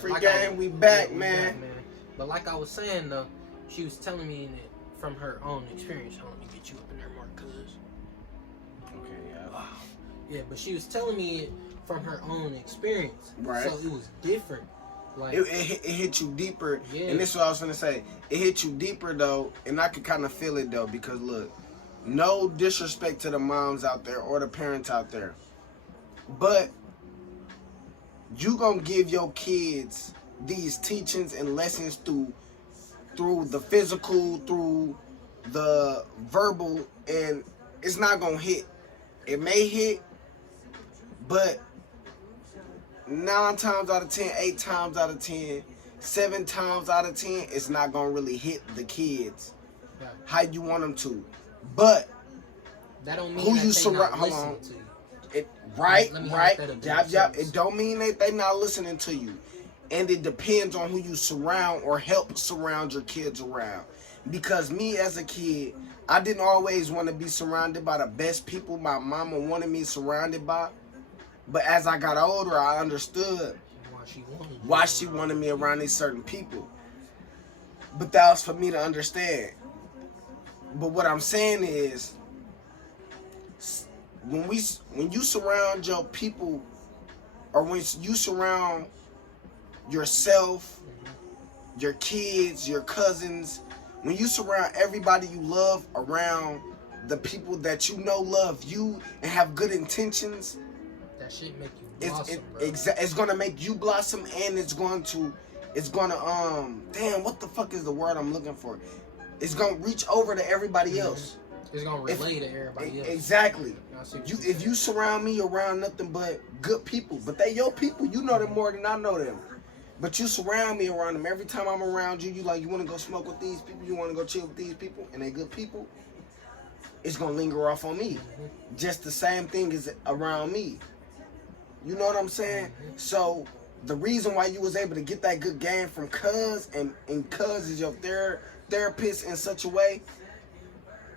Free game, we back, man. But like I was saying though, she was telling me that from her own experience. Hold on, let me get you up in there more, cuz. Okay, yeah. Wow. Yeah, but she was telling me it from her own experience. Right. So it was different. Like it hit you deeper. Yeah. And this is what I was gonna say. It hit you deeper though, and I could kind of feel it though, because look, no disrespect to the moms out there or the parents out there, but you gonna give your kids these teachings and lessons through the physical, through the verbal, and it's not gonna hit. It may hit, but 9 times out of 10, 8 times out of 10, 7 times out of 10, it's not gonna really hit the kids how you want them to. But that don't mean who that you they surround? not Hold listening on. to you. Right. Yep. It don't mean that they not listening to you, and it depends on who you surround or help surround your kids around. Because me as a kid, I didn't always want to be surrounded by the best people my mama wanted me surrounded by. But as I got older, I understood why she wanted me around these certain people. But that was for me to understand. But what I'm saying is, when you surround your people, or when you surround yourself, your kids, your cousins, when you surround everybody you love around the people that you know love you and have good intentions, that shit make you blossom, bro. It's gonna make you blossom, and it's gonna damn, what the fuck is the word I'm looking for? It's gonna reach over to everybody else. It's gonna relay to everybody else. Exactly. If you surround me around nothing but good people, but they your people, you know them more than I know them. But you surround me around them. Every time I'm around you, you want to go smoke with these people, you want to go chill with these people, and they good people, it's gonna linger off on me. Just the same thing is around me. You know what I'm saying? So the reason why you was able to get that good game from Cuz, and Cuz is your therapist in such a way,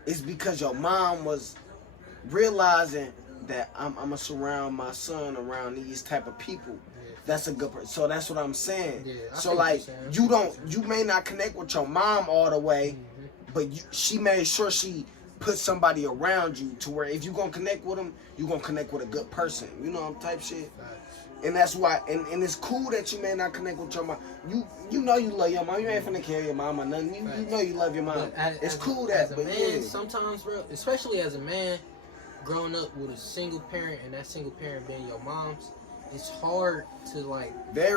is because your mom was realizing that I'm gonna surround my son around these type of people. That's a good person. So that's what I'm saying. Yeah, so like you may not connect with your mom all the way, but she made sure she put somebody around you to where if you gonna connect with them, you gonna connect with a good person. You know, type shit. And that's why, and it's cool that you may not connect with your mom. You know you love your mom. You ain't finna kill your mom or nothing. You know you love your mom. It's cool that, but man, sometimes, bro, especially as a man, growing up with a single parent and that single parent being your mom's, it's hard to like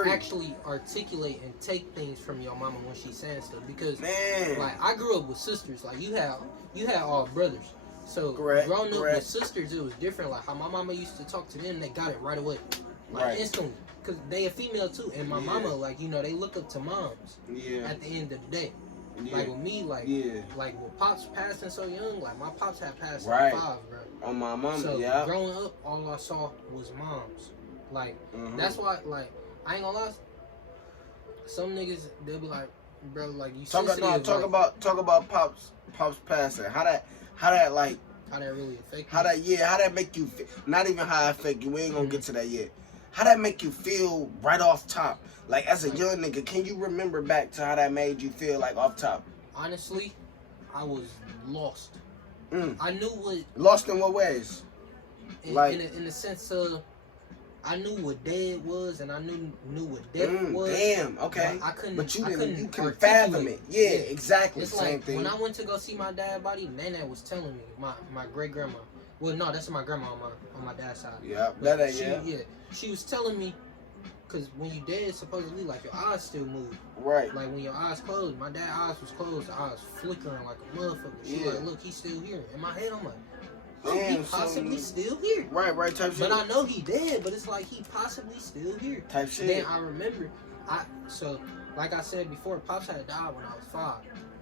actually articulate and take things from your mama when she's saying stuff, because like I grew up with sisters. Like you had all brothers. So growing up with sisters, it was different. Like how my mama used to talk to them, they got it right away. Like instantly, because they a female too, and my mama, like, you know, they look up to moms at the end of the day. Like with me, like with Pops passing so young, like my Pops had passed at 5, bro. On my mama, so growing up, all I saw was moms. Like that's why, like, I ain't gonna lie, some niggas, they'll be like, bro, like you talk about Pops passing. How that really affect you? How that make you feel? Not even how it affect you. We ain't gonna get to that yet. How that make you feel right off top? Like as a young nigga, can you remember back to how that made you feel, like off top? Honestly, I was lost. I knew what lost in what ways? In the sense of, I knew what dead was, and I knew what death was. Damn, okay. I couldn't. But you couldn't fathom it. Yeah, exactly. It's same like thing. When I went to go see my dad's body, Nana was telling me, my great grandma. Well, no, that's my grandma on my dad's side. Yeah, she was telling me, because when you dead, supposedly, like, your eyes still move. Right. Like, when your eyes closed, my dad's eyes was closed, the eyes flickering like a motherfucker. She like, look, he's still here. In my head, I'm like, he possibly still here. Right, type shit. But I know he dead, but it's like he possibly still here. Type shit. Then I remember, so, like I said before, Pops had died when I was 5,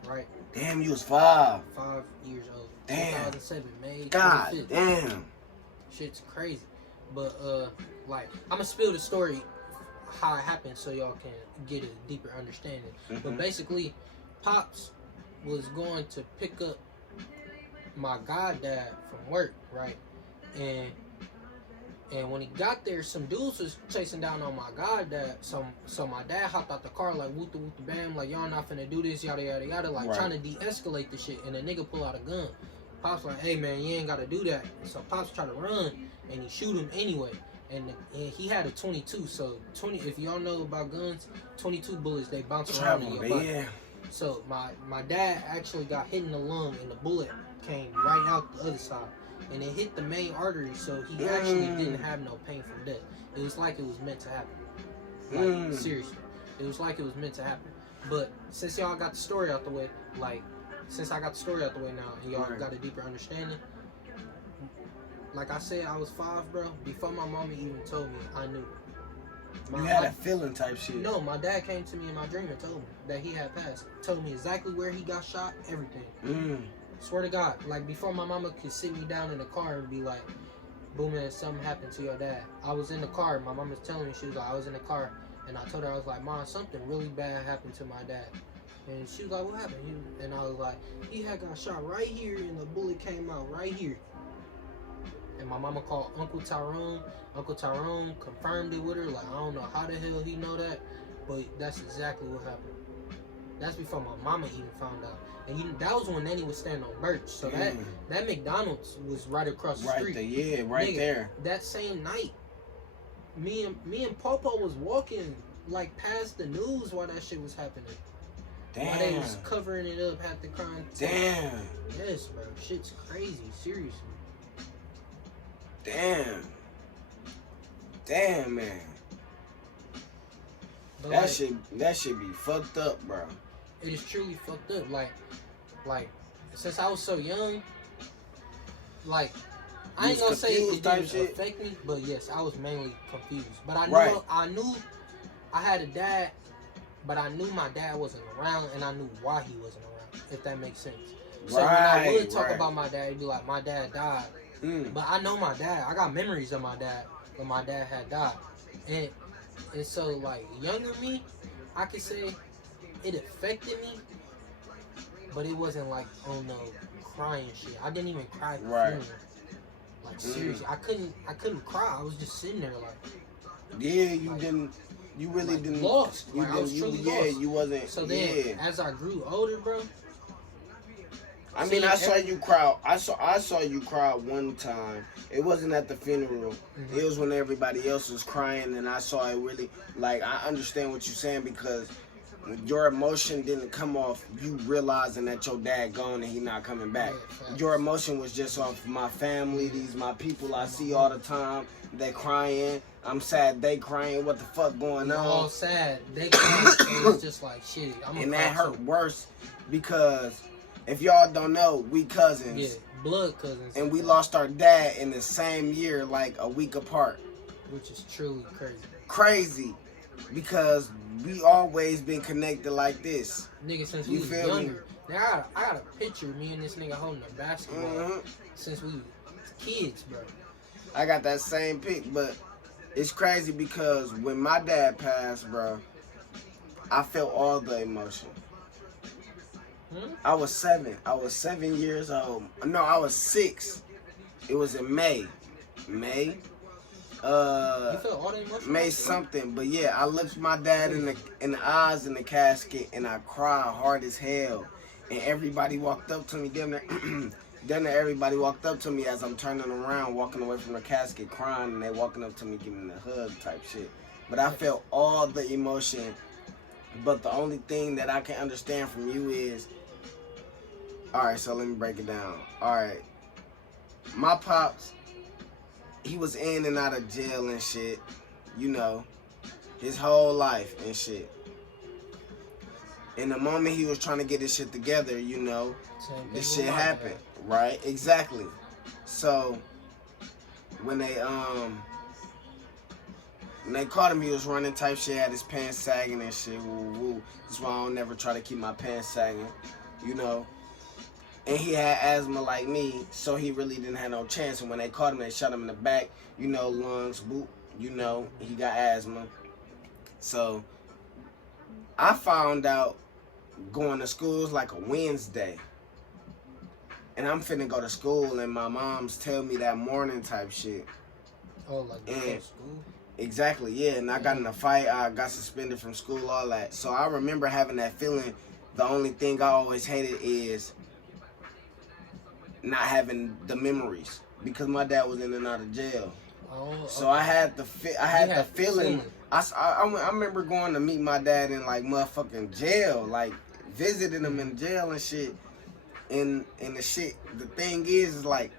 right? Damn, you was 5. 5 years old. Damn. 2007, May 25th. God damn. Shit's crazy. But, like, I'm gonna spill the story how it happened so y'all can get a deeper understanding. But basically, Pops was going to pick up my goddad from work, right? And And when he got there, some dudes was chasing down on my goddad. So my dad hopped out the car like whoop the bam, like y'all not finna do this, yada yada yada, like Right. trying to de-escalate the shit. And the nigga pull out a gun. Pops like, hey man, you ain't gotta do that. So Pops try to run, and he shoot him anyway. And he had a 22. So 20, if y'all know about guns, 22 bullets they bounce around in your body. Yeah. So my dad actually got hit in the lung, and the bullet came right out the other side, and it hit the main artery. So he actually didn't have no pain from death. It was like it was meant to happen. Like seriously, it was like it was meant to happen. But since y'all got the story out the way, like since I got the story out the way now, and y'all got a deeper understanding. Like I said, I was 5, bro. Before my mama even told me, I knew. You had a feeling type shit. No, my dad came to me in my dream and told me that he had passed. Told me exactly where he got shot, everything. Swear to God, like before my mama could sit me down in the car and be like, "Boom, man, something happened to your dad." I was in the car. My mama was telling me, she was like, I was in the car, and I told her, I was like, "Mom, something really bad happened to my dad." And she was like, "What happened?" And I was like, "He had got shot right here, and the bullet came out right here." And my mama called Uncle Tyrone. Uncle Tyrone confirmed it with her. Like, I don't know how the hell he know that, but that's exactly what happened. That's before my mama even found out. And that was when Nanny was staying on Birch. So that McDonald's was right across the street. Right there. That same night, me and Popo was walking like past the news while that shit was happening. Damn. While they was covering it up, had the crime. Damn. Yes, bro. Shit's crazy. Seriously. Damn, man. But that should be fucked up, bro. It is truly fucked up. Like since I was so young, like I ain't gonna say it didn't affect me, but yes, I was mainly confused. But I knew I had a dad, but I knew my dad wasn't around, and I knew why he wasn't around. If that makes sense. So when I would talk about my dad, it'd be like my dad died. But I know my dad. I got memories of my dad when my dad had died. And so like younger me, I could say it affected me, but it wasn't like on no crying shit. I didn't even cry at the funeral. Like seriously, I couldn't cry. I was just sitting there like you really didn't lost. I was truly lost. You wasn't. So then as I grew older, bro, I mean, I saw you cry. I saw you cry one time. It wasn't at the funeral. It was when everybody else was crying, and I saw it really. Like, I understand what you're saying, because your emotion didn't come off you realizing that your dad gone and he not coming back. Your emotion was just off my family, these my people I see all the time. They crying. I'm sad. They crying. What the fuck going on? All sad. They crying. It's just like shit. And that hurt worse because. If y'all don't know, we cousins. Yeah, blood cousins. And we lost our dad in the same year, like a week apart. Which is truly crazy. Crazy. Because we always been connected like this. Nigga, since we was younger. Now, I got a picture of me and this nigga holding a basketball since we was kids, bro. I got that same pic, but it's crazy because when my dad passed, bro, I felt all the emotion. I was 7. I was 7 years old. No, I was 6. It was in May. May. You felt all the emotion? May something. But yeah, I looked my dad in the eyes in the casket, and I cried hard as hell. And everybody walked up to me. Then everybody walked up to me as I'm turning around, walking away from the casket, crying, and they walking up to me, giving me a hug type shit. But I felt all the emotion. But the only thing that I can understand from you is, alright, so let me break it down. Alright, my pops, he was in and out of jail and shit, you know, his whole life and shit. And the moment he was trying to get his shit together, you know, this shit happened, right? Exactly. So, when they caught him, he was running type shit, had his pants sagging and shit, woo woo. That's why I don't never try to keep my pants sagging, you know. And he had asthma like me, so he really didn't have no chance. And when they caught him, they shot him in the back, you know, lungs, boop, you know, he got asthma. So, I found out going to school was like a Wednesday. And I'm finna go to school, and my mom's tell me that morning type shit. Oh, like before school? Exactly, yeah. And I got in a fight. I got suspended from school, all that. So I remember having that feeling. The only thing I always hated is not having the memories because my dad was in and out of jail. Oh, so I had the feeling. feeling. I remember going to meet my dad in like motherfucking jail, like visiting him in jail and shit. And the shit, the thing is like,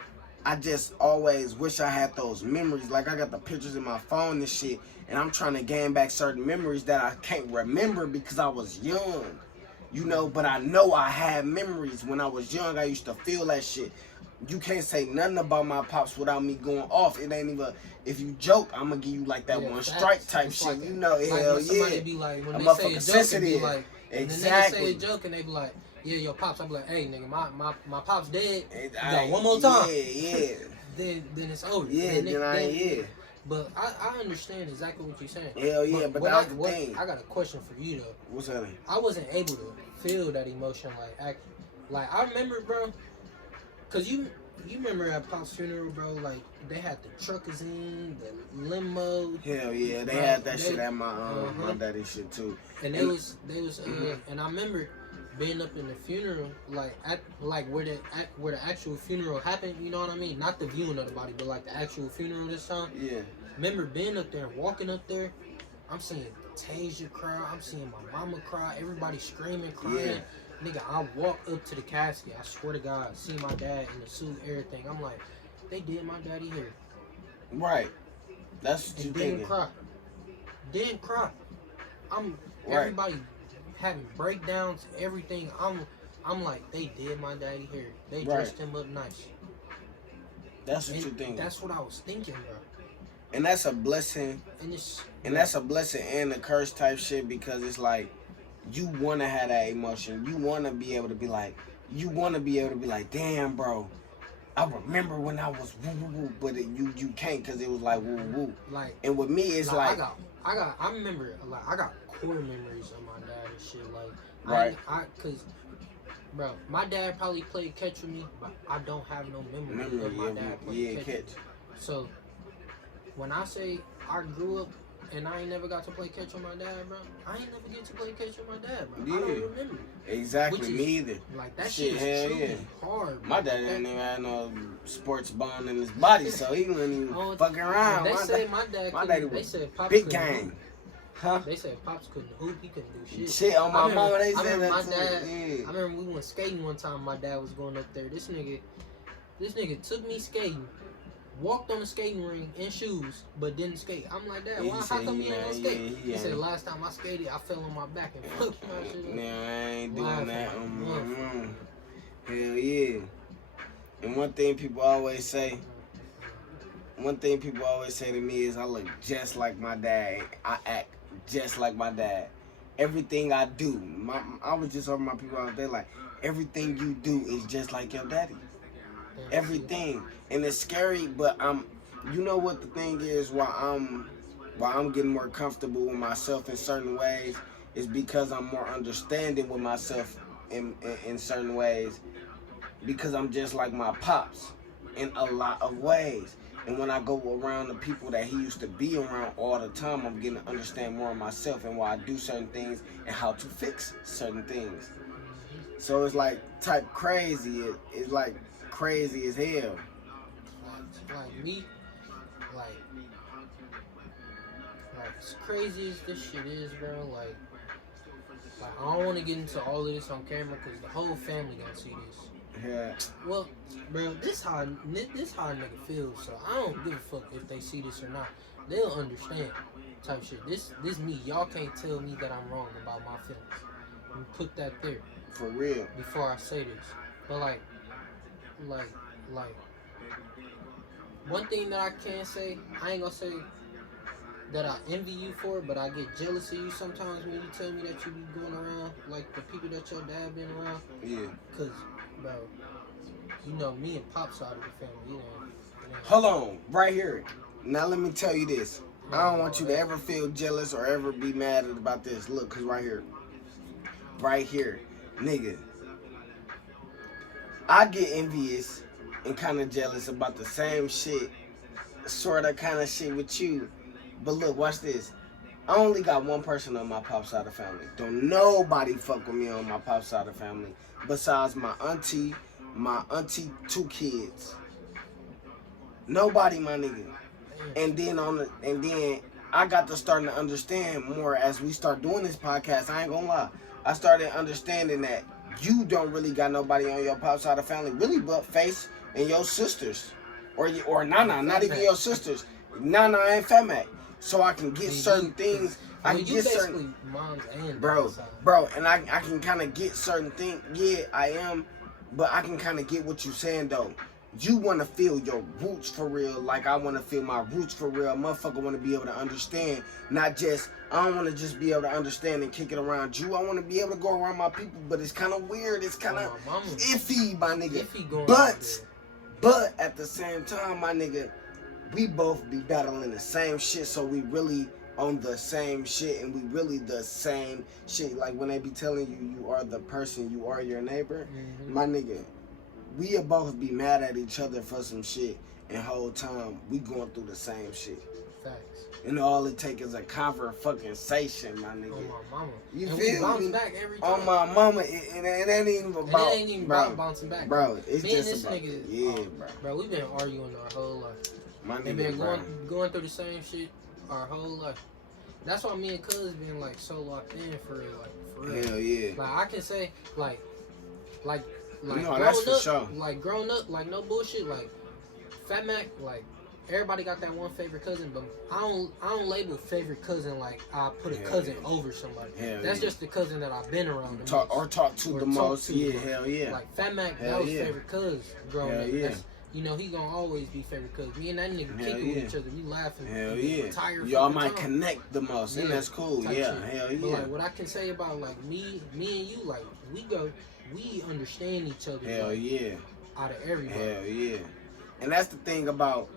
I just always wish I had those memories. Like I got the pictures in my phone and shit, and I'm trying to gain back certain memories that I can't remember because I was young. You know, but I know I had memories when I was young. I used to feel that shit. You can't say nothing about my pops without me going off. It ain't even, if you joke, I'm gonna give you like that one strike type shit. Like, you know, like hell when somebody yeah. be like, when A they say a motherfucker joke, it be sensitive. like, Exactly. and then they say a joke and they be like, yeah, your pops. I be like, hey, nigga, my pops dead. And One more time. Yeah. then it's over. Yeah, then But I understand exactly what you're saying. Hell yeah, but that's the thing. I got a question for you though. What's that? I wasn't able to feel that emotion like I remember, bro. Cause you remember at Pop's funeral, bro? Like they had the truckers in the limo. Hell yeah, they had that shit at my my daddy's shit too. And they was and I remember being up in the funeral, like where the actual funeral happened. You know what I mean? Not the viewing of the body, but like the actual funeral this time. Yeah. Remember being up there and walking up there. I'm seeing Tasia cry. I'm seeing my mama cry. Everybody screaming, crying. Yeah. Nigga, I walked up to the casket. I swear to God, see my dad in the suit, everything. I'm like, they did my daddy here. Right. That's what you thinking. Didn't cry. Everybody having breakdowns, everything. I'm like, they did my daddy here. They dressed him up nice. That's what you're thinking. That's what I was thinking, bro. And that's a blessing. And that's a blessing and a curse type shit because it's like you want to have that emotion. You want to be able to be like, damn, bro. I remember when I was woo woo woo, but you can't because it was like woo woo. Like, and with me, it's like I remember like I got core memories of my dad and shit. Like, right. Cause, bro, my dad probably played catch with me, but I don't have no memory of my dad playing catch. So when I say I grew up and I ain't never got to play catch with my dad, bro, I ain't never get to play catch with my dad, bro. Yeah. I don't remember. Exactly, me either. Like that shit is truly hard. Bro. My dad didn't even have no sports bond in his body, so he wasn't even fucking around. They said my dad was Pops big game. Huh? They said Pops couldn't hoop, he couldn't do shit. Shit on my mama, they said that my too. dad, yeah. I remember we went skating one time. My dad was going up there. This nigga took me skating, walked on the skating ring in shoes, but didn't skate. I'm like, Dad, how come you ain't gonna skate? He said, last time I skated, I fell on my back and fucked my shit up. Nah, I ain't doing that. Hell yeah. And one thing people always say to me is I look just like my dad. I act just like my dad. Everything I do, I was just over my people out there like, everything you do is just like your daddy. Everything. And it's scary, but you know what the thing is why I'm getting more comfortable with myself in certain ways is because I'm more understanding with myself in certain ways because I'm just like my pops in a lot of ways. And when I go around the people that he used to be around all the time, I'm getting to understand more of myself and why I do certain things and how to fix certain things. So it's like type crazy. It's like crazy as hell. Like me, like as crazy as this shit is, bro. Like I don't want to get into all of this on camera because the whole family gonna see this. Yeah. Well, bro, this how a nigga feels. So I don't give a fuck if they see this or not. They'll understand. Type shit. This me. Y'all can't tell me that I'm wrong about my feelings. Let me put that there. For real. Before I say this, but like, one thing that I can say, I ain't gonna say that I envy you for it, but I get jealous of you sometimes when you tell me that you be going around like the people that your dad been around. Yeah. Cause, bro, you know me and Pop's side of the family. You know. Hold on, right here. Now let me tell you this. I don't want you to ever feel jealous or ever be mad about this. Look, cause right here, nigga. I get envious and kind of jealous about the same shit sort of kind of shit with you. But look, watch this. I only got one person on my pop side of family. Don't nobody fuck with me on my pop side of family besides my auntie, two kids. Nobody, my nigga. And then I got to starting to understand more as we start doing this podcast. I ain't gonna lie. I started understanding that you don't really got nobody on your pop side of family, really, but Face and your sisters, or Nana, not even your sisters, Nana and Fat Mac. So I can get certain things. I can get certain moms and bro, and I can kind of get certain things. Yeah, I am, but I can kind of get what you saying though. You want to feel your roots for real, like I want to feel my roots for real. Motherfucker want to be able to understand, not just, I don't want to just be able to understand and kick it around you. I want to be able to go around my people, but it's kind of weird. It's kind of iffy, my nigga. But at the same time, my nigga, we both be battling the same shit, so we really on the same shit, and we really the same shit. Like when they be telling you, you are the person, you are your neighbor, my nigga. We'll both be mad at each other for some shit, and whole time we going through the same shit. Facts. And all it take is a conversation, my nigga. On my mama. You and feel we me? Back every time. On my mama, it ain't even about. It ain't even about bouncing back, bro. It's me just and this about, nigga. yeah, bro. We've been arguing our whole life. My nigga, and been going through the same shit our whole life. That's why me and Cuz been like so locked in for real. Hell yeah. Like I can say like no, that's for sure. Like growing up, like no bullshit, like Fat Mac, like everybody got that one favorite cousin, but I don't label favorite cousin like I put a cousin over somebody. That's just the cousin that I've been around the most. Talk to the most. Yeah, hell yeah. Like Fat Mac, that was favorite cousin growing up. Yeah. You know, he gonna always be favorite cuz me and that nigga kicking with each other. We laughing. Hell yeah. Y'all might connect the most, and that's cool. Yeah, hell yeah. But like what I can say about like me and you, like we understand each other. Hell yeah. Out of everybody. Hell yeah. And that's the thing about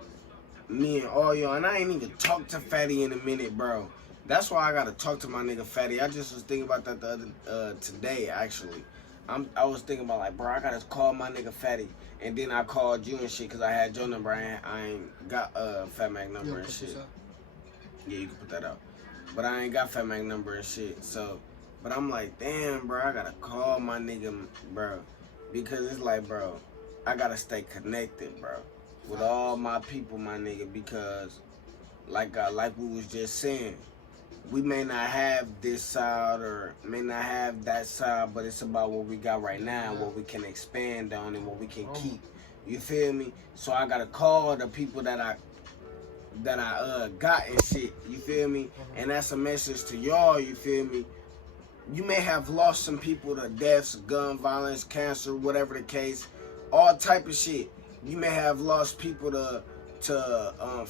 me and all y'all. And I ain't even talked to Fatty in a minute, bro. That's why I gotta talk to my nigga Fatty. I just was thinking about that the other today actually. I was thinking about like, bro, I gotta call my nigga Fatty. And then I called you and shit because I had your number. I ain't got Fat Mac number and shit. Yeah, you can put that out. But I ain't got Fat Mac number and shit. So, but I'm like, damn, bro, I gotta call my nigga, bro. Because it's like, bro, I gotta stay connected, bro. With all my people, my nigga. Because, like we was just saying, we may not have this side or may not have that side, but it's about what we got right now, what we can expand on and what we can keep. You feel me? So I gotta call the people that I got and shit. You feel me? And that's a message to y'all. You feel me? You may have lost some people to deaths, gun violence, cancer, whatever the case, all type of shit. You may have lost people to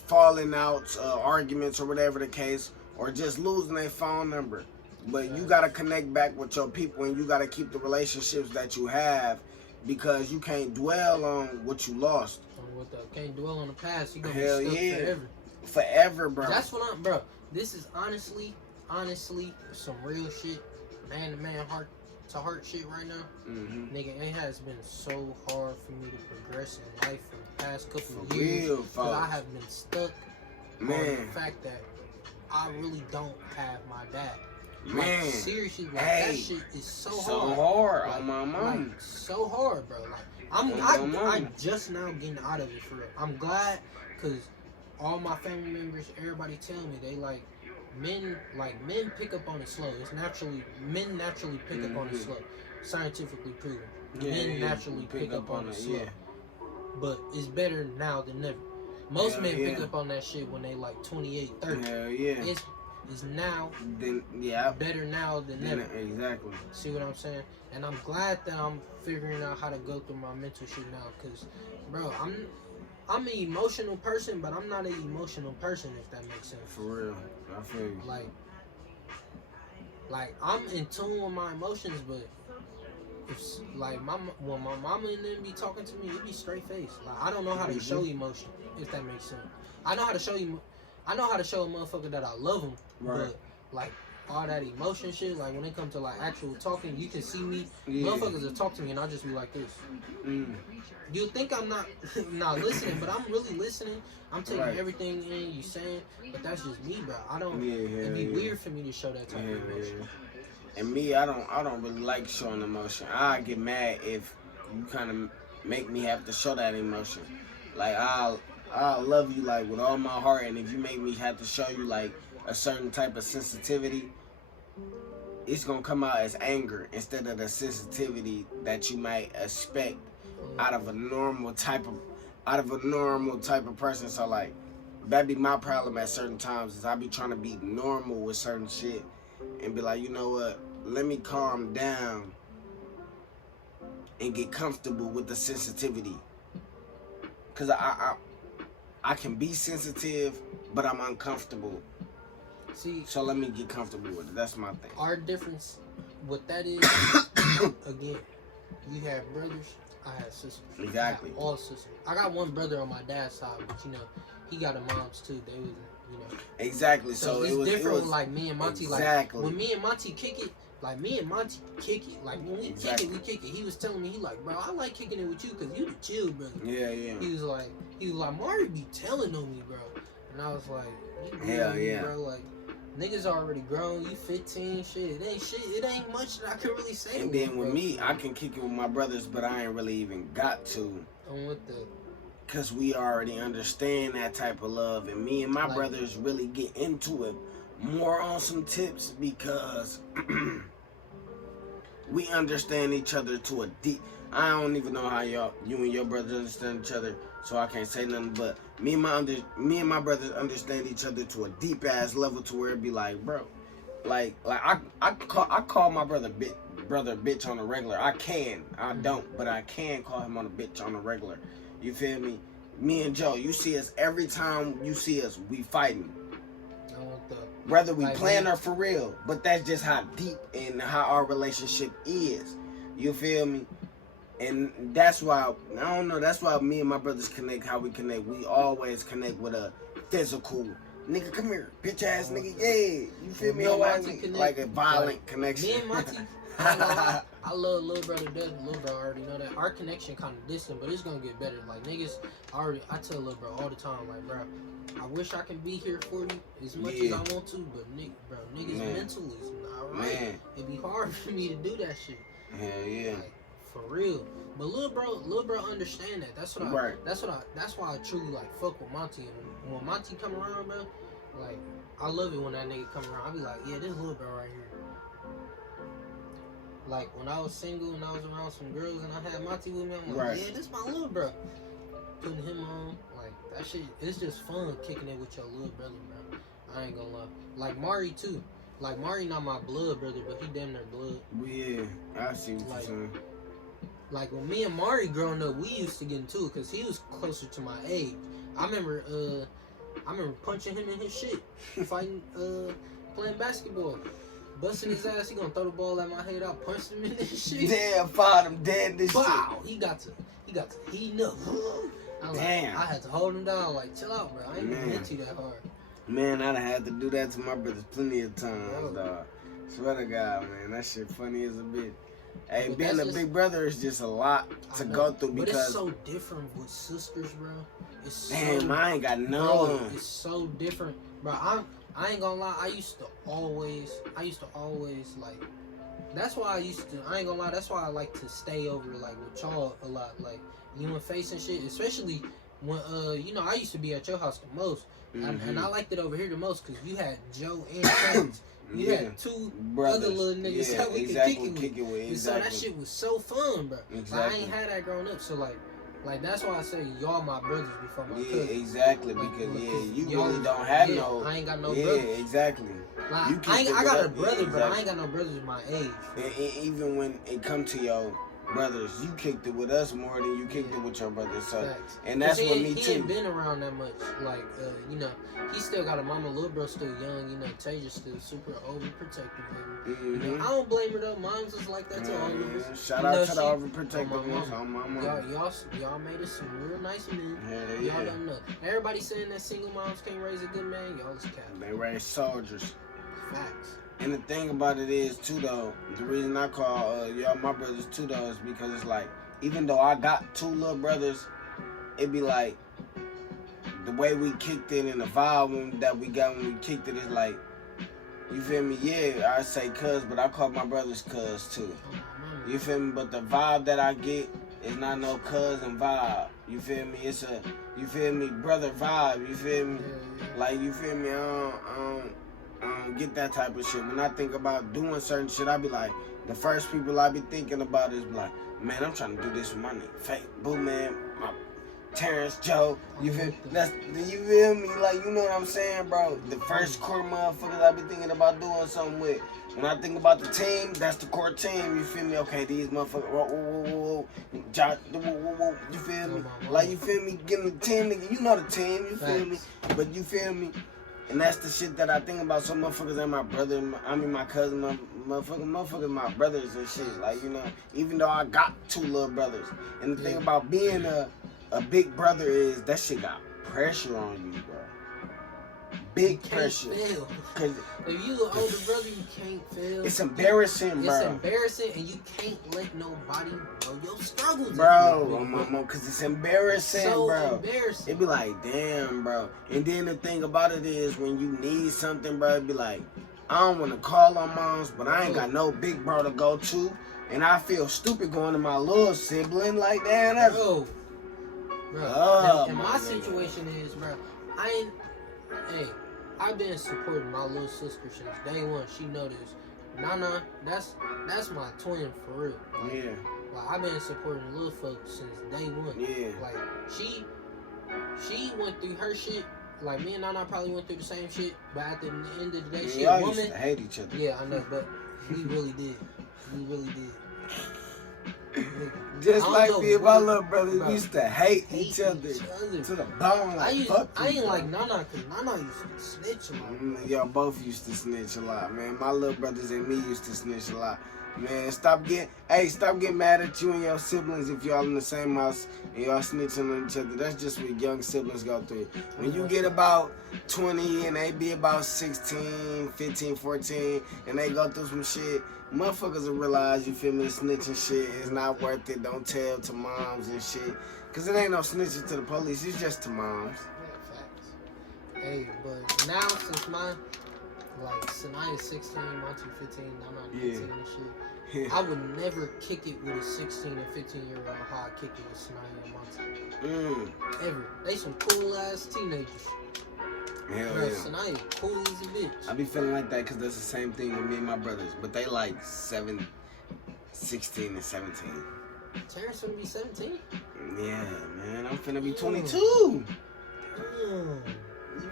falling outs, arguments, or whatever the case. Or just losing their phone number. But you got to connect back with your people and you got to keep the relationships that you have because you can't dwell on what you lost. Can't dwell on the past. You gonna be stuck forever. Forever, bro. That's what I'm, bro. This is honestly some real shit. Man to man, heart to heart shit right now. Nigga, it has been so hard for me to progress in life for the past couple of years. Because I have been stuck on the fact that I really don't have my dad. Man, like, seriously, like, that shit is so hard. So hard like, on my mom. Like, so hard, bro. Like, I'm just now getting out of it for real. I'm glad, cause all my family members, everybody tell me they like men pick up on it slow. Men naturally pick up on it slow. Scientifically proven. Men naturally pick up on it slow. But it's better now than never. Most men pick up on that shit when they like 28, 30. Hell yeah. It's now better now than never. Exactly. See what I'm saying? And I'm glad that I'm figuring out how to go through my mental shit now. Cause, bro, I'm an emotional person, but I'm not an emotional person, if that makes sense. For real. I feel you. Like I'm in tune with my emotions, but it's like when my mama and them be talking to me, it be straight face. Like I don't know how to show emotion, if that makes sense. I know how to show a motherfucker that I love him, but like all that emotion shit, like when it comes to like actual talking, you can see me. Yeah. Motherfuckers will talk to me and I'll just be like this. Mm. You think I'm not not listening, but I'm really listening. I'm taking everything in you saying, but that's just me, bro. I don't. It'd be weird for me to show that type of emotion. And me, I don't really like showing emotion. I get mad if you kind of make me have to show that emotion. Like I'll love you like with all my heart, and if you make me have to show you like a certain type of sensitivity, it's gonna come out as anger instead of the sensitivity that you might expect out of a normal type of person. So like that be my problem at certain times is I be trying to be normal with certain shit and be like, you know what, let me calm down and get comfortable with the sensitivity. Cause I can be sensitive, but I'm uncomfortable. See, so let me get comfortable with it. That's my thing. Our difference, what that is, again, you have brothers, I have sisters. Exactly. I have all sisters. I got one brother on my dad's side, but you know, he got a mom's too. They was, you know. Exactly. So it's it was different with like me and Monty. Exactly. Like when me and Monty kick it, like me and Monty kick it. Like when we kick it, we kick it. He was telling me, he like, bro, I like kicking it with you because you the chill brother. Yeah, yeah. He was like, Mario be telling on me, bro. And I was like, hell yeah, bro. Like, niggas already grown. You 15, shit. It ain't much that I can really say. And then with me, I can kick it with my brothers, but I ain't really even got to. On what the? Cause we already understand that type of love, and me and my brothers really get into it more on some tips because we understand each other to a deep. I don't even know how you and your brothers understand each other, so I can't say nothing. But me and my brothers understand each other to a deep ass level to where it be like, bro, like I call my brother bitch on a regular. I don't, but I can call him on a bitch on a regular. You feel me? Me and Joe, you see us every time you see us, we fighting. Whether we playing or for real, but that's just how deep and how our relationship is. You feel me? And that's why, I don't know, that's why me and my brothers connect how we connect. We always connect with a physical, nigga, come here, bitch ass nigga, yeah. You feel me? Like a violent connection. Me and Monty, I love little brother Doug. Little bro already know that. Our connection kind of distant, but it's going to get better. Like, niggas, I tell little bro all the time, like, bro, I wish I can be here for you as much as I want to, but niggas mental is not right. It'd be hard for me to do that shit. Hell yeah. Like, for real. But little bro understand that. That's why I truly like fuck with Monty. And when Monty come around, bro, like I love it when that nigga come around. I be like, yeah, this little bro right here. Like when I was single and I was around some girls and I had Monty with me, I'm like, yeah, this my little bro. Putting him on, like that shit. It's just fun kicking it with your little brother, bro. I ain't gonna lie. Like Mari too. Like Mari not my blood brother, but he damn near blood. Yeah, I see what you're saying. Like when me and Mari growing up, we used to get into it because he was closer to my age. I remember punching him in his shit, fighting, playing basketball, busting his ass. He gonna throw the ball at my head. I punched him in his shit. Damn, fought him dead. This wow, he got to heating up. Damn, I had to hold him down. Like, chill out, bro. I ain't even hit you that hard. Man, I'd have had to do that to my brothers plenty of times, dog. Swear to God, man, that shit funny as a bitch. Hey, but being a big brother is just a lot to go through because. But it's so different with sisters, bro. It's so, damn, I ain't got no. Bro, it's so different, bro. I ain't gonna lie. I used to always like. That's why I ain't gonna lie. That's why I like to stay over like with y'all a lot, like you and Face and shit. Especially when I used to be at your house the most, and I liked it over here the most because you had Joe and Chance. You had two brothers, other little niggas that we could kick it with. So that shit was so fun, bro. Exactly. Like, I ain't had that growing up, so like that's why I say y'all my brothers before my cousins. Exactly, because you really don't have no. I ain't got no brothers. Yeah, exactly. Like, I got a brother, but I ain't got no brothers my age. And even when it come to your brothers, you kicked it with us more than you kicked it with your brothers. So, facts. And that's what me too. He ain't been around that much. Like, he still got a mama. Little bro still young. Taja's still super overprotective. I don't blame her though. Mom's just like that to all of us. Shout out to the overprotective ones on my mama. Y'all made us some real nice men. Yeah. Y'all don't know. Everybody saying that single moms can't raise a good man. Y'all just cap. They raise soldiers. Facts. And the thing about it is too though, the reason I call y'all my brothers too though is because it's like, even though I got 2 little brothers, it be like the way we kicked it and the vibe that we got when we kicked it is like, you feel me? Yeah, I say cuz, but I call my brothers cuz too. You feel me? But the vibe that I get is not no cousin vibe. You feel me? It's a, you feel me, brother vibe. You feel me? Like, you feel me? I don't get that type of shit. When I think about doing certain shit, I be like, the first people I be thinking about is like, man, I'm trying to do this with my nigga Fake, Boo Man, my Terrence, Joe. You feel me? You feel me? Like, you know what I'm saying, bro? The first core motherfuckers I be thinking about doing something with. When I think about the team, that's the core team. You feel me? Okay, these motherfuckers, you feel me? Like, you feel me? Getting the team, nigga. You know the team. You feel me? But you feel me? And that's the shit that I think about. Some motherfuckers ain't my brother. My cousin, motherfuckers, my brothers and shit. Like, you know, even though I got 2 little brothers. And the thing about being a big brother is that shit got pressure on you, bro. Big pressure. Cause if you an older brother, you can't fail. It's embarrassing, bro. It's embarrassing, and you can't let nobody know your struggles, bro. Cause it's embarrassing, so bro. Embarrassing. It be like, damn, bro. And then the thing about it is, when you need something, bro, it be like, I don't want to call on moms, but I ain't got no big bro to go to, and I feel stupid going to my little sibling. Like, damn, that's bro. Oh, and my situation is, bro, I've been supporting my little sister since day one. She know this. Nana, that's my twin for real. Like, yeah. Like, I've been supporting little folks since day one. Yeah. Like, she went through her shit. Like, me and Nana probably went through the same shit. But at the end of the day, she a woman. Used to hate each other. Yeah, I know, but we really did. We really did. Just like me and my little brother, we used to hate each other to the bone. Like, I ain't like Nana, because Nana used to snitch a lot. Y'all both used to snitch a lot, man. My little brothers and me used to snitch a lot. Man, stop getting mad at you and your siblings if y'all in the same house and y'all snitching on each other. That's just what young siblings go through. When you get about 20 and they be about 16, 15, 14, and they go through some shit, motherfuckers will realize, you feel me, snitching shit is not worth it. Don't tell to moms and shit. Cause it ain't no snitching to the police, it's just to moms. Yeah, facts. Hey, but now since Sanaya's 16, Monty 15, I'm not 19 and shit. Yeah. I would never kick it with a 16 and 15-year-old how I kick it with Sanaya and Monty. Ever. They some cool ass teenagers. Hell bro, yeah. Sanaya cool as a bitch. I be feeling like that because that's the same thing with me and my brothers. But they like 16 and 17. Terrence gonna be 17? Yeah, man. I'm finna be 22. Damn.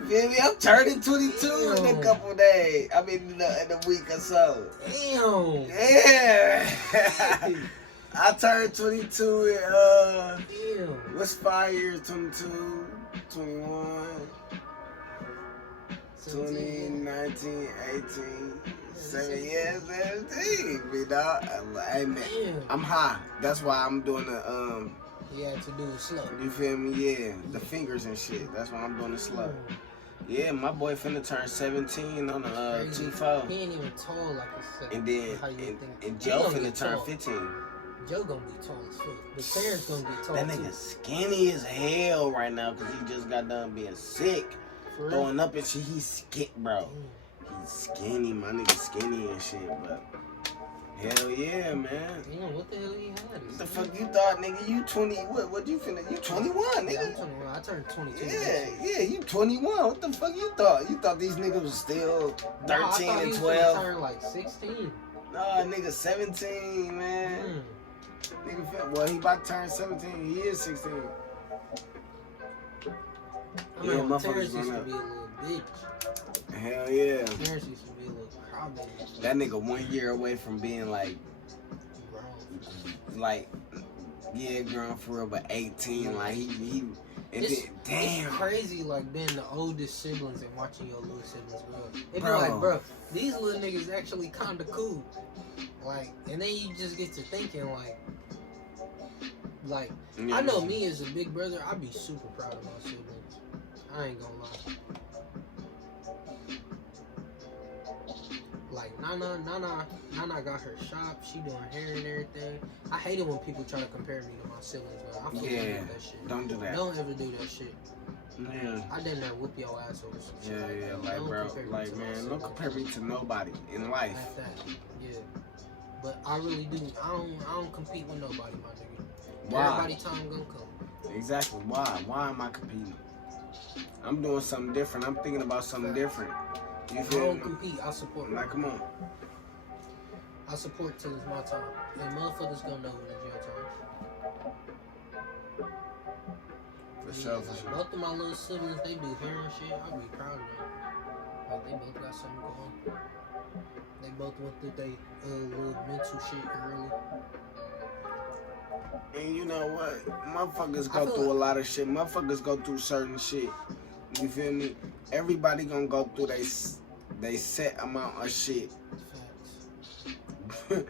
You feel me? I'm turning 22 in a couple days. I mean, in a week or so. Damn. Yeah. I turned 22 in, Damn. what's 5 years? 22, 21, 20, 19, 18, 7 years, 17. You know? Hey, man. Damn. I'm high. That's why I'm doing the, You had to do it slow. you feel me? Yeah. The fingers and shit. That's why I'm doing it slow. Yeah, my boy finna turn 17 on the 2-4. He ain't even tall like a second. And then, and Joe finna turn 15. Joe gonna be tall as fuck. The Terrence gonna be tall That nigga skinny as hell right now because he just got done being sick. For Throwing up and shit. He's skinny, bro. He's skinny. My nigga skinny and shit, but hell yeah, man. Damn, what the hell he had? What the fuck you thought, nigga? You 20, what you finna, you 21, nigga? Yeah, I'm 21. I turned 22. Yeah, you 21. What the fuck you thought? You thought these niggas was still 13 and 12? I turned like 16. Nah, nigga 17, man. Nigga, well, he about to turn 17. He is 16. I mean, Terrence used to be a little bitch. Hell yeah. Terrence used to be a little crybaby. That nigga 1 year away from being like, grown for real, but 18. Like, he it's damn. It's crazy, like, being the oldest siblings and watching your little siblings grow up. It be Bro. like, bro, these little niggas actually kind of cool. Like, and then you just get to thinking, like, I know me as a big brother, I'd be super proud of my siblings. I ain't gonna lie. Like Nana got her shop. She doing hair and everything. I hate it when people try to compare me to my siblings, but I feel like that shit. Don't do that. Don't ever do that shit. Yeah. I didn't there whoop your ass over some shit. Yeah, like bro, like man, don't compare me to nobody in life. Like that. Yeah. But I really do. I don't compete with nobody, my nigga. Why? Everybody time gonna come. Exactly. Why? Why am I competing? I'm doing something different. I'm thinking about something different. You I feel don't me? compete. I support. Like, come on. I support till it's my time. And motherfuckers gonna know when it's your time. For sure, for Like, sure. both of my little siblings, they do hair and shit. I be proud of them. Like, they both got something going. They both went through their little mental shit early. And you know what? Motherfuckers go through a lot of shit. Motherfuckers go through certain shit. You feel me? Everybody gonna go through they set amount of shit. Facts.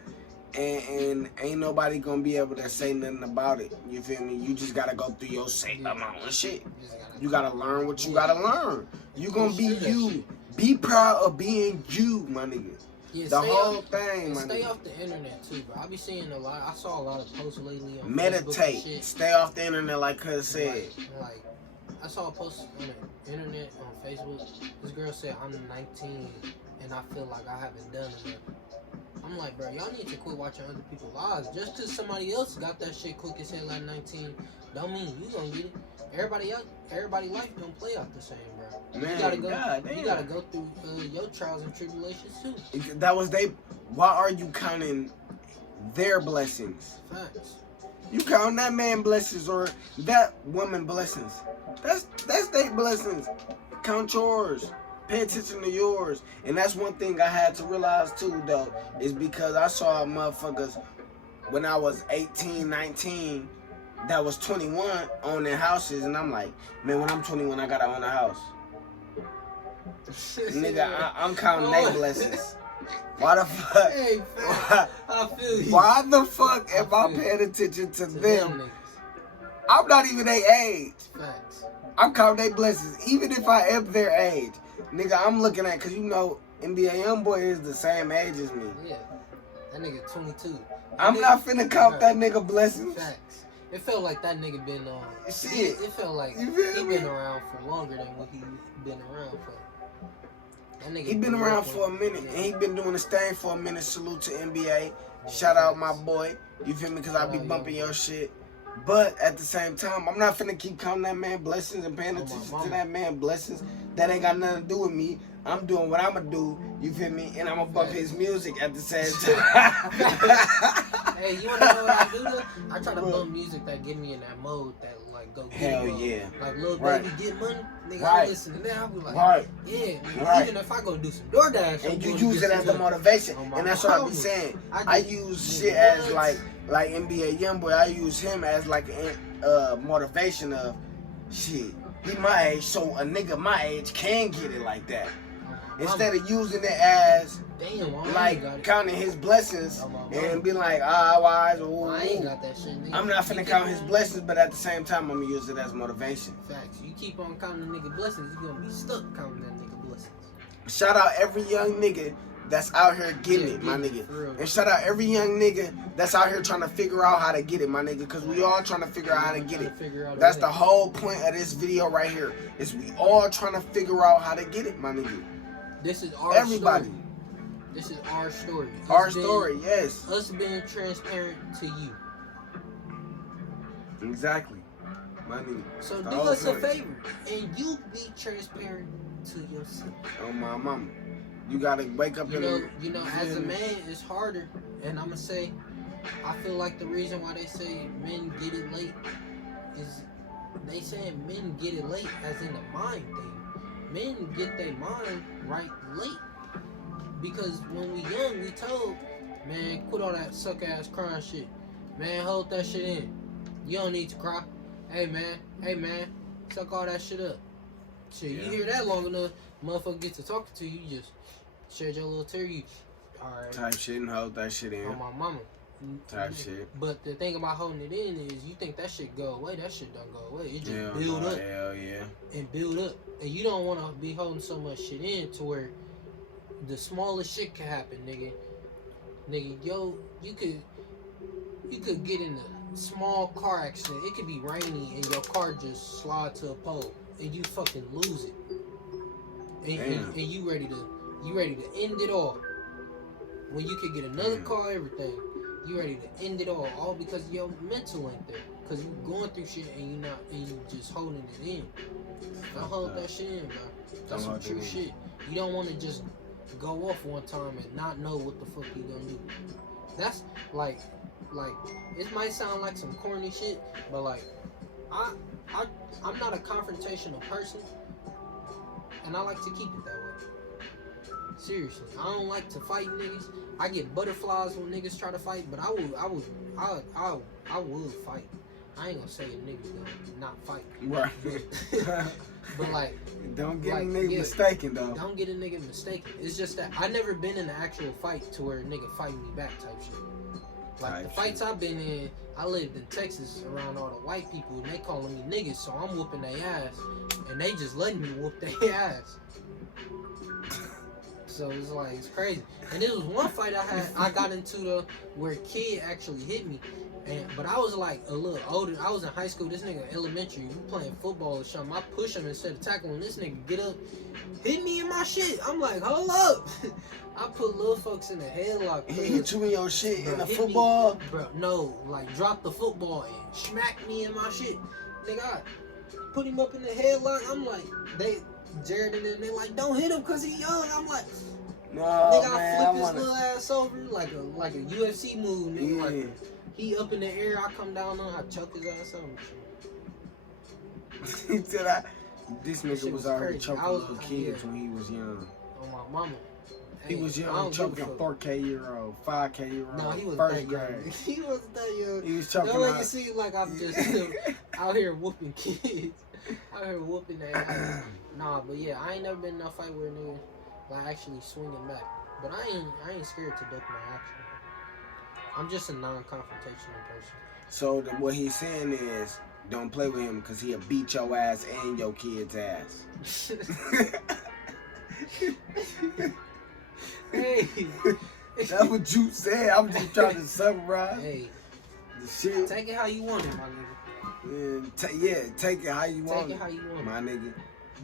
and ain't nobody gonna be able to say nothing about it. You feel me? You just gotta go through your same amount of shit. You gotta learn what you gotta learn. You gonna be you. Be proud of being you, my nigga. Yeah, the whole thing, my stay nigga. off the internet too, bro. I be seeing a lot. I saw a lot of posts lately on Facebook and Meditate. shit. Stay off the internet, like Cuz said. Like, I saw a post on the internet on Facebook. This girl said, I'm 19 and I feel like I haven't done enough. I'm like, bro, y'all need to quit watching other people's lives. Just because somebody else got that shit quick as hell at 19, don't mean you gonna get it. Everybody life don't play out the same, bro. Man, you gotta go. goddamn. You gotta go through your trials and tribulations too. That was they. Why are you counting their blessings? Facts. You count that man blessings or that woman blessings. That's their blessings. Count yours. Pay attention to yours. And that's one thing I had to realize too, though, is because I saw motherfuckers when I was 18, 19, that was 21 owning houses, and I'm like, man, when I'm 21, I gotta own a house. Nigga, I'm counting their blessings. Why the fuck? Hey, I feel you. Why the fuck am I paying attention to them? I'm not even their age. Facts. I'm counting their blessings, even if I am their age. Nigga, I'm looking at, cause you know, NBA Youngboy is the same age as me. Yeah. That nigga 22. I'm not finna count that nigga blessings. Facts. It felt like that nigga been on. Shit. It felt like he been around for longer than what he been around for. That nigga He been around for a minute, and he been doing his thing for a minute. Salute to NBA. Shout out my boy. You feel me? Cause I be bumping your shit. But at the same time, I'm not finna keep counting that man blessings and paying attention to that man blessings. That ain't got nothing to do with me. I'm doing what I'ma do. You feel me? And I'ma bump his music at the same time. Hey, you wanna know what I do though? I try to bump music that get me in that mode that like go get Hell it, yeah. Like Lil Right. Baby get money, nigga. Right. I listen to that. I be like, Right. yeah. Nigga, Right. even if I go do some DoorDash, And you use it as the motivation. And that's what I be saying. I use shit as like NBA Youngboy. I use him as like a motivation of shit. He my age, so a nigga my age can get it like that. Instead of using it as like counting his blessings and be like, I ain't got that shit, nigga. I'm not finna count his blessings, but at the same time, I'm gonna use it as motivation. Facts. You keep on counting the nigga blessings, you gonna be stuck counting that nigga blessings. Shout out every young nigga that's out here getting it, my nigga. And shout out every young nigga that's out here trying to figure out how to get it, my nigga. Because we all trying to figure out how to get it. That's the whole point of this video right here. Is we all trying to figure out how to get it, my nigga. This is our Everybody. story. This is our story. Our story, yes. Us being transparent to you. Exactly. My nigga. So do us a favor and you be transparent to yourself. Oh my mama. You gotta wake up You know, as a man, it's harder. And I'ma say, I feel like the reason why they say men get it late is they saying men get it late as in the mind thing. Men get their mind right late. Because when we young, we told, man, quit all that suck ass crying shit. Man, hold that shit in. You don't need to cry. Hey man, suck all that shit up. Shit, you hear that long enough, motherfucker get to talking to you, you just shed your little tear, you alright. Type shit and hold that shit in. On my mama. Type shit. But the thing about holding it in is you think that shit go away, that shit don't go away. It just build up. Hell yeah. And build up. And you don't want to be holding so much shit in to where the smallest shit can happen, nigga. Nigga, yo, you could get in a small car accident. It could be rainy and your car just slide to a pole and you fucking lose it. And you ready to end it all. When you could get another car, everything, you ready to end it all because your mental ain't there. Cause you going through shit and you just holding it in. Don't hold that shit in, bro. That's some true shit. You don't want to just go off one time and not know what the fuck you gonna do. That's like it might sound like some corny shit, but like I'm not a confrontational person, and I like to keep it that way. Seriously, I don't like to fight niggas. I get butterflies when niggas try to fight, but I would fight. I ain't gonna say a nigga gonna not fight. Right. But like, don't get a nigga mistaken though. Don't get a nigga mistaken. It's just that I never been in an actual fight to where a nigga fight me back type shit. Like the fights I've been in, I lived in Texas around all the white people and they calling me niggas, so I'm whooping their ass and they just letting me whoop their ass. So it's like, it's crazy. And there was one fight I got into where a kid actually hit me. But I was like a little older. I was in high school. This nigga elementary. We playing football or something. I push him instead of tackling. This nigga get up, hit me in my shit. I'm like, hold up. I put little folks in the headlock. He hit you in your shit in the football? Me, bro, no, like drop the football and smack me in my shit. Nigga, I put him up in the headlock. I'm like, Jared and them, they like, don't hit him because he young. I'm like, no, nigga, man, I flip his little ass over like a UFC move, nigga. Yeah. Like, he up in the air, I come down on, I choke his ass over. He said this nigga was already choking little kids when he was young. On my mama. He was young, choking a 4K-year-old, 5K-year-old, no, he wasn't first that grade. young. He wasn't that young. He was choking don't make it seem like I'm just out here whooping kids. Out here whooping their ass. Nah, but yeah, I ain't never been in a fight where a nigga like actually swinging back. But I ain't scared to duck my action. I'm just a non-confrontational person. So what he's saying is, don't play with him because he'll beat your ass and your kid's ass. Hey. That's what you said. I'm just trying to summarize. Hey. The shit. Take it how you want it, my nigga. Take it how you want it. Take it how you want it. My nigga.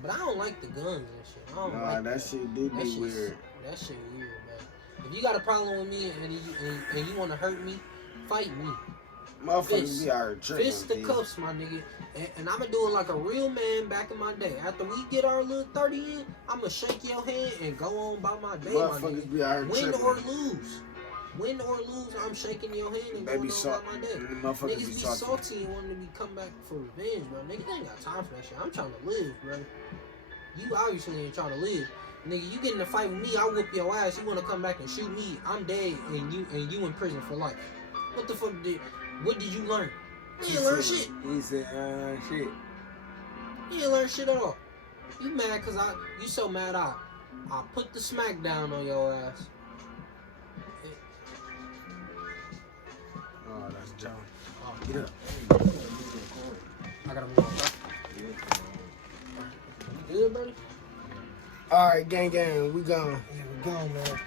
But I don't like the guns and shit. I don't like that shit do be weird. That shit weird, man. If you got a problem with me and you want to hurt me, fight me. Motherfuckers be out tripping. Fist the cuffs, my nigga. And I'm going to do it like a real man back in my day. After we get our little 30 in, I'm going to shake your hand and go on by my day, my nigga. Be out Win or lose. Win or lose, I'm shaking your hand and going on by my day. Niggas be salty and wanting to be come back for revenge, bro. Niggas ain't got time for that shit. I'm trying to live, bro. You obviously ain't trying to live. Nigga, you get in a fight with me, I whoop your ass. You want to come back and shoot me, I'm dead, and you in prison for life. What the fuck what did you learn? You didn't learn shit. He said, shit. You didn't learn shit at all. You mad because you so mad I put the smack down on your ass. Oh, that's John. Oh, get up. I gotta move on. You good, buddy? Alright, gang, we gone. Yeah, we gone, man.